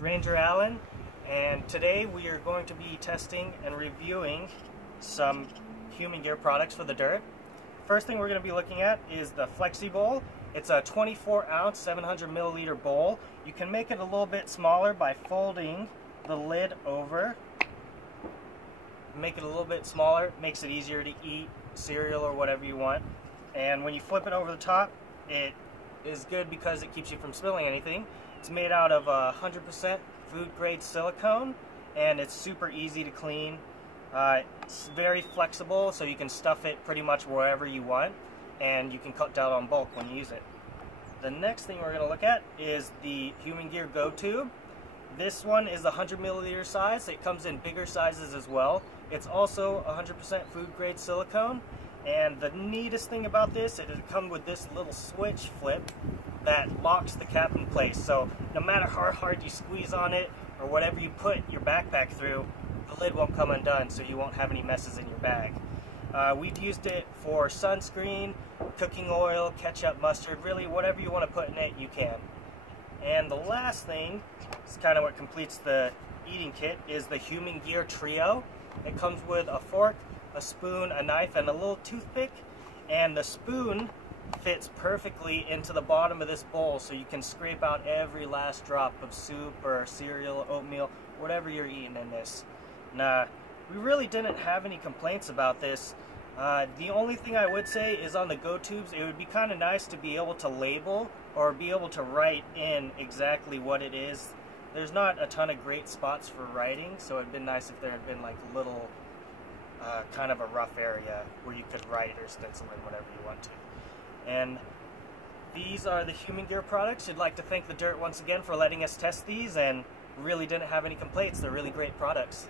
Ranger Allen, and today we are going to be testing and reviewing some Humangear products for the dirt. First thing we're going to be looking at is the Flexibowl. It's a 24-ounce, 700 milliliter bowl. You can make it a little bit smaller by folding the lid over. Make it a little bit smaller, makes it easier to eat cereal or whatever you want. And when you flip it over the top, it is good because it keeps you from spilling anything. It's made out of 100% food-grade silicone, and it's super easy to clean. It's very flexible, so you can stuff it pretty much wherever you want, and you can cut down on bulk when you use it. The next thing we're going to look at is the Humangear Gotoob. This one is 100 milliliter size. It comes in bigger sizes as well. It's also 100% food-grade silicone. And the neatest thing about this is it comes with this little switch flip that locks the cap in place. So no matter how hard you squeeze on it or whatever you put your backpack through, the lid won't come undone, so you won't have any messes in your bag. We've used it for sunscreen, cooking oil, ketchup, mustard, really whatever you want to put in it, you can. And the last thing, is kind of what completes the eating kit, is the Humangear Trio. It comes with a fork, a spoon, a knife, and a little toothpick, and the spoon fits perfectly into the bottom of this bowl, so you can scrape out every last drop of soup or cereal, oatmeal, whatever you're eating in this. Now, we really didn't have any complaints about this. The only thing I would say is on the Gotoobs, it would be kind of nice to be able to label or be able to write in exactly what it is. There's not a ton of great spots for writing, so it'd been nice if there had been like a little kind of a rough area where you could write or stencil in whatever you want to. And these are the Humangear products. I'd like to thank the Dirt once again for letting us test these, and really didn't have any complaints. They're really great products.